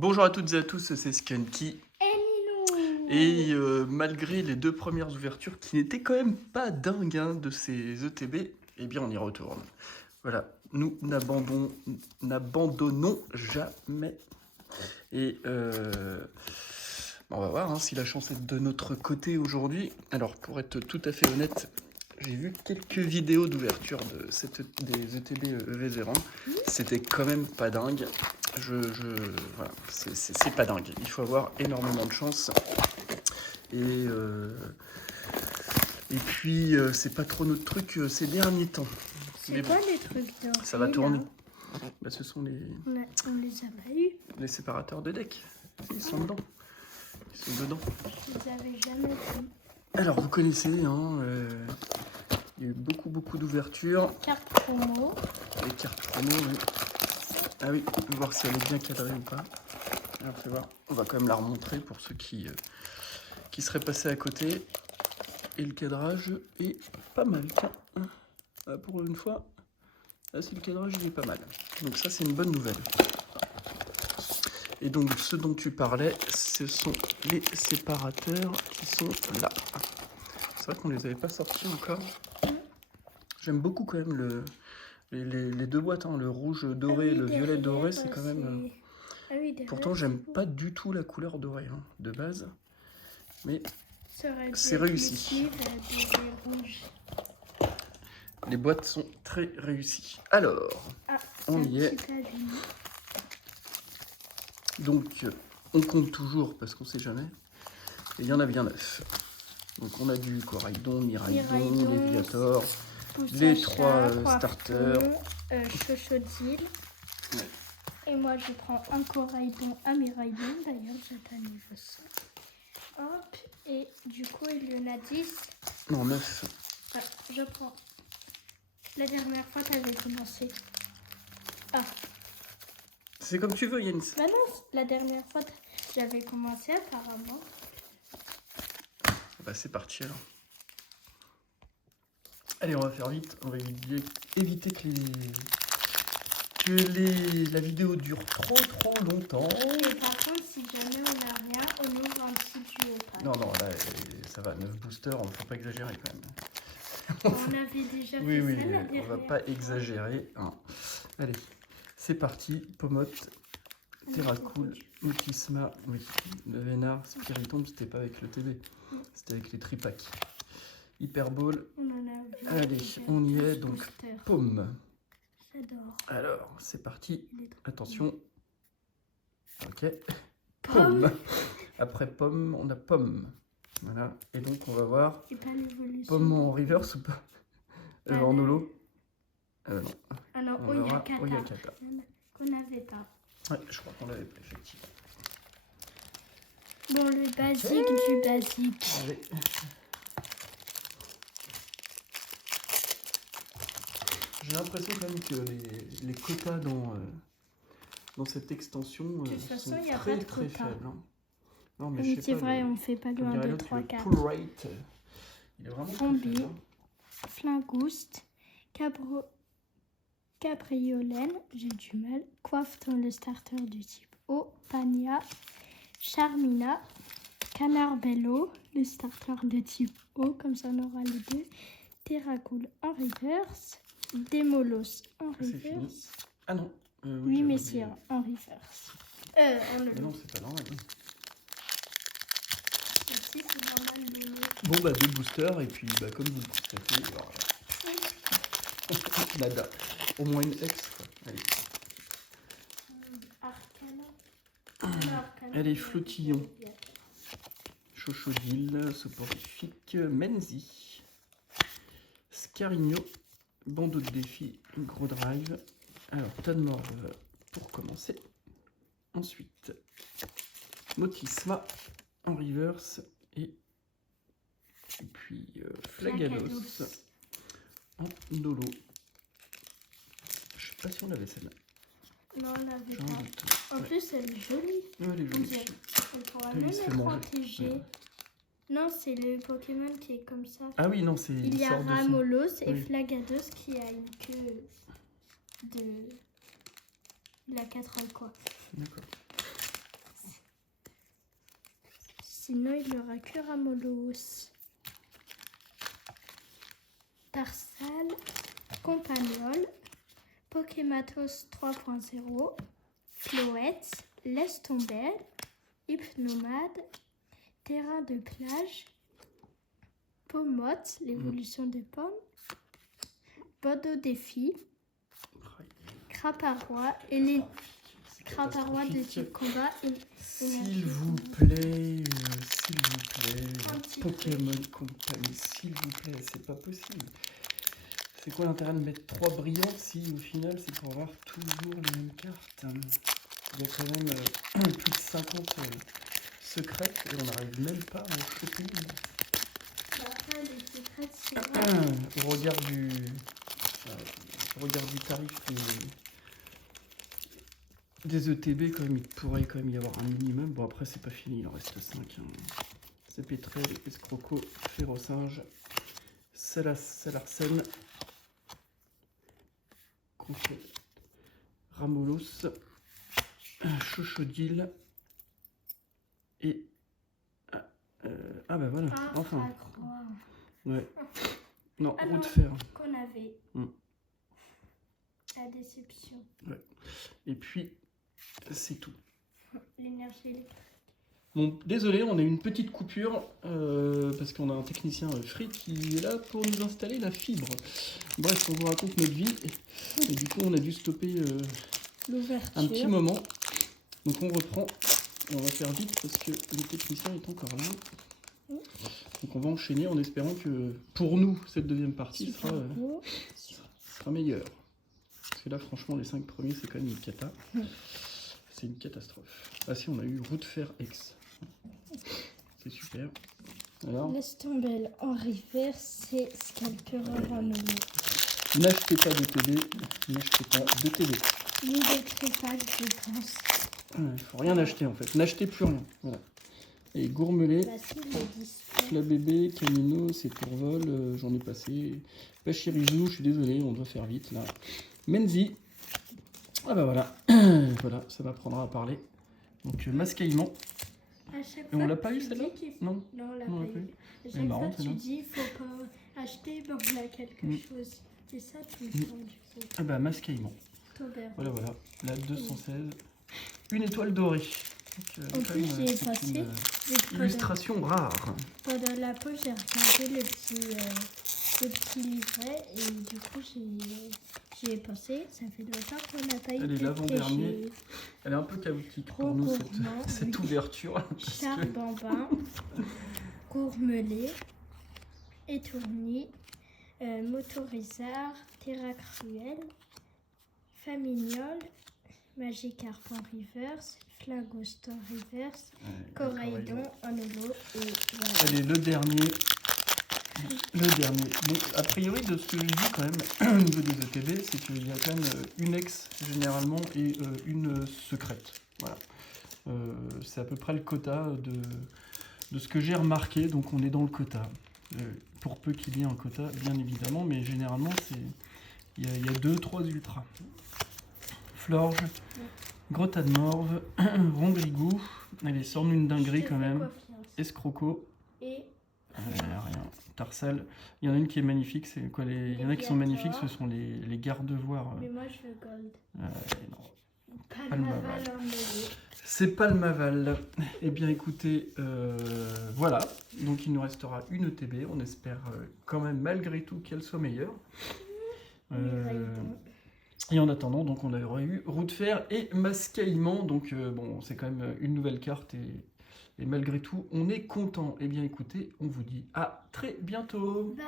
Bonjour à toutes et à tous, c'est Skunky. Et malgré les deux premières ouvertures qui n'étaient quand même pas dingues hein, de ces ETB, eh bien on y retourne. Voilà, nous n'abandonnons jamais. Et on va voir hein, si la chance est de notre côté aujourd'hui. Alors pour être tout à fait honnête, j'ai vu quelques vidéos d'ouverture des ETB EV01. C'était quand même pas dingue. Voilà, c'est pas dingue. Il faut avoir énormément de chance. Et puis, c'est pas trop notre truc ces derniers temps. C'est quoi les trucs dorés? Ça va tourner. Bah, ce sont on les a pas eu. les séparateurs de deck. Ils sont dedans. Ils sont dedans. Je les avais jamais vus. Alors, vous connaissez, hein, il y a eu beaucoup d'ouvertures. Carte promo. Les cartes promo, oui. Ah oui, on va voir si elle est bien cadrée ou pas. Alors, fais voir. On va quand même la remontrer pour ceux qui seraient passés à côté. Et le cadrage est pas mal. Tiens, pour une fois, là, si le cadrage il est pas mal. Donc ça, c'est une bonne nouvelle. Et donc, ce dont tu parlais, ce sont les séparateurs qui sont là. C'est vrai qu'on les avait pas sortis encore. J'aime beaucoup quand même les deux boîtes, hein, le rouge doré et le violet doré, c'est quand même... Ah oui, pourtant, j'aime pas du tout la couleur dorée hein, de base, mais c'est réussi. réussi. Les boîtes sont très réussies. Alors, on y est. Donc, on compte toujours parce qu'on sait jamais. Et il y en a bien 9. Donc, on a du Coraidon, Miraidon, Léviator, les 3 starters. Chochodil. Ouais. Et moi, je prends un Coraidon, un Miraidon. D'ailleurs, j'attends niveau 100. Hop. Et du coup, il y en a 10. Non, 9. Ah, je prends. La dernière fois, tu avais commencé. Ah. C'est comme tu veux, Jens. Bah non, la dernière fois, j'avais commencé apparemment. Bah, c'est parti alors. Allez, on va faire vite. On va éviter que la vidéo dure trop longtemps. Et par contre, si jamais on n'a rien, on ouvre un petit duo. Non, là, ça va. 9 boosters, on ne faut pas exagérer quand même. On avait déjà fait oui, ça la dernière on va pas exagérer. Hein. Allez, c'est parti. Pomote, Terracool, Mutisma, oui. Le Vénard, Spiritomb, c'était pas avec le TB. C'était avec les tripacks. Hyperball. Allez, on y est. Donc, Paume. J'adore. Alors, c'est parti. Attention. Ok. Pomme. Après Pomme, on a Pomme. Voilà. Et donc, on va voir. Pomme en reverse ou pas en holo non. Ah non, Oyakata. Qu'on n'avait pas. Ouais, je crois qu'on l'avait pas, effectivement. Bon, le basique du basique. Allez. J'ai l'impression quand même que les quotas dans cette extension sont très faibles. Hein. Non, mais je sais c'est pas, vrai, on fait pas loin de 3 4. Pull rate, il est vraiment Fombi, très faible. Hein. Flingouste, Cabriolène, j'ai du mal. Coiffeton, le starter du type O. Pania, Charmina, Canarbello, le starter de type O, comme ça on aura les deux. Terracool en reverse. Démolos en reverse. Ah non. Oui, mais c'est en reverse. Non, c'est pas normal. Si, c'est normal. Bon, bah, 2 boosters, et puis, bah, comme vous le constatez, voilà. Nada. Au moins une X, quoi. Allez. Arcana. Allez, Flottillon. Chochodil, Soporifique, Menzi. Scarigno. Bandeau de défi, gros drive. Alors, Tanmorve pour commencer. Ensuite, Motisma en reverse. Et puis, Flagalos en dolo. Je sais pas si on avait celle-là. Non, on l'avait pas. En plus, elle est jolie. Ouais, elle est jolie. On pourra même être protégée. Ouais. Non, c'est le Pokémon qui est comme ça. Ah oui, non, c'est... Il y a Ramolos et Flagados qui a une queue de... Il a 4 ailes, quoi. D'accord. sinon il aura que Ramolos. Tarsal, Compagnol, Pokématos 3.0, Floette, Laisse tomber, Hypnomade, Terrain de plage, Pomote, l'évolution des pommes, Bodo défi, Craparois et les Craparois de type combat. S'il vous plaît, Pokémon Company, s'il vous plaît, c'est pas possible. C'est quoi l'intérêt de mettre 3 brillants si au final c'est pour avoir toujours les mêmes cartes? Il y a quand même plus de 50 secrètes et on n'arrive même pas à en choper une. Au regard du tarif des ETB, quand même, il pourrait quand même y avoir un minimum. Bon, après, c'est pas fini, il en reste 5. C'est Pétrel, Escroco, Férocinge, Salarsen, Ramolos, Chochodil et. Ah, bah voilà, enfin. Ouais. Non, roue de fer. Qu'on avait. La déception. Ouais. Et puis, c'est tout. L'énergie électrique. Bon, désolé, on a eu une petite coupure parce qu'on a un technicien Free qui est là pour nous installer la fibre. Bref, on vous raconte notre vie et du coup on a dû stopper l'ouverture un petit moment. Donc on reprend, on va faire vite parce que le technicien est encore là. Donc on va enchaîner en espérant que pour nous cette deuxième partie sera meilleure. Parce que là franchement les 5 premiers c'est quand même une cata. C'est une catastrophe. Ah si, on a eu roue de fer X. C'est super. Alors, Laisse tomber en river, c'est Scalper Ramolos. N'achetez pas de TB, n'achetez pas de TB. Ni de trépage, je pense. Il faut rien acheter en fait. N'achetez plus rien. Voilà. Et Gourmelet, la bébé, Camino, c'est pour vol, j'en ai passé. Pachirizu, je suis désolé, on doit faire vite là. Menzi. Ah bah voilà. Voilà, ça m'apprendra à parler. Donc mascaillement. Et on l'a pas eu celle-là? Non. Non, on l'a pas eu. À chaque fois tu dis faut pas acheter, ben on a quelque chose. C'est ça tout le temps du coup. Ah bah mascaillement. Voilà, la 216. Une étoile dorée. Donc, en plus j'ai passé illustration rare. Pendant la pause j'ai regardé le petit livret et du coup j'y ai pensé. Ça fait longtemps qu'on n'a pas eu Elle est l'avant-dernier. Elle est un peu chaotique pour nous cette ouverture. Charbambin, Gourmelet, Étourni, Motorizard, Terra Cruel, Famignol, Magikarp en reverse, Flingost en reverse, Coraidon en holo et voilà. Allez, le dernier. Donc, a priori, de ce que j'ai vu quand même au niveau des ETB, c'est qu'il y a quand même une ex généralement et une secrète. Voilà. C'est à peu près le quota de ce que j'ai remarqué. Donc on est dans le quota. Pour peu qu'il y ait un quota, bien évidemment, mais généralement il y a 2-3 ultras. Florge, Grotta de Morve, Rongrigou, allez, sort-nous une dinguerie quand même. Escroco. Et rien. Tarsal. Il y en a une qui est magnifique. C'est quoi il y en a qui sont magnifiques, ce sont les gardes-voirs. Mais moi je veux gold. Non. Palmaval en holo. C'est Palmaval. Eh bien écoutez, voilà. Donc il nous restera une ETB. On espère quand même malgré tout qu'elle soit meilleure. Et en attendant, donc on aurait eu roue de fer et mascaillement. Donc bon, c'est quand même une nouvelle carte et malgré tout, on est content. Eh bien écoutez, on vous dit à très bientôt. Bye.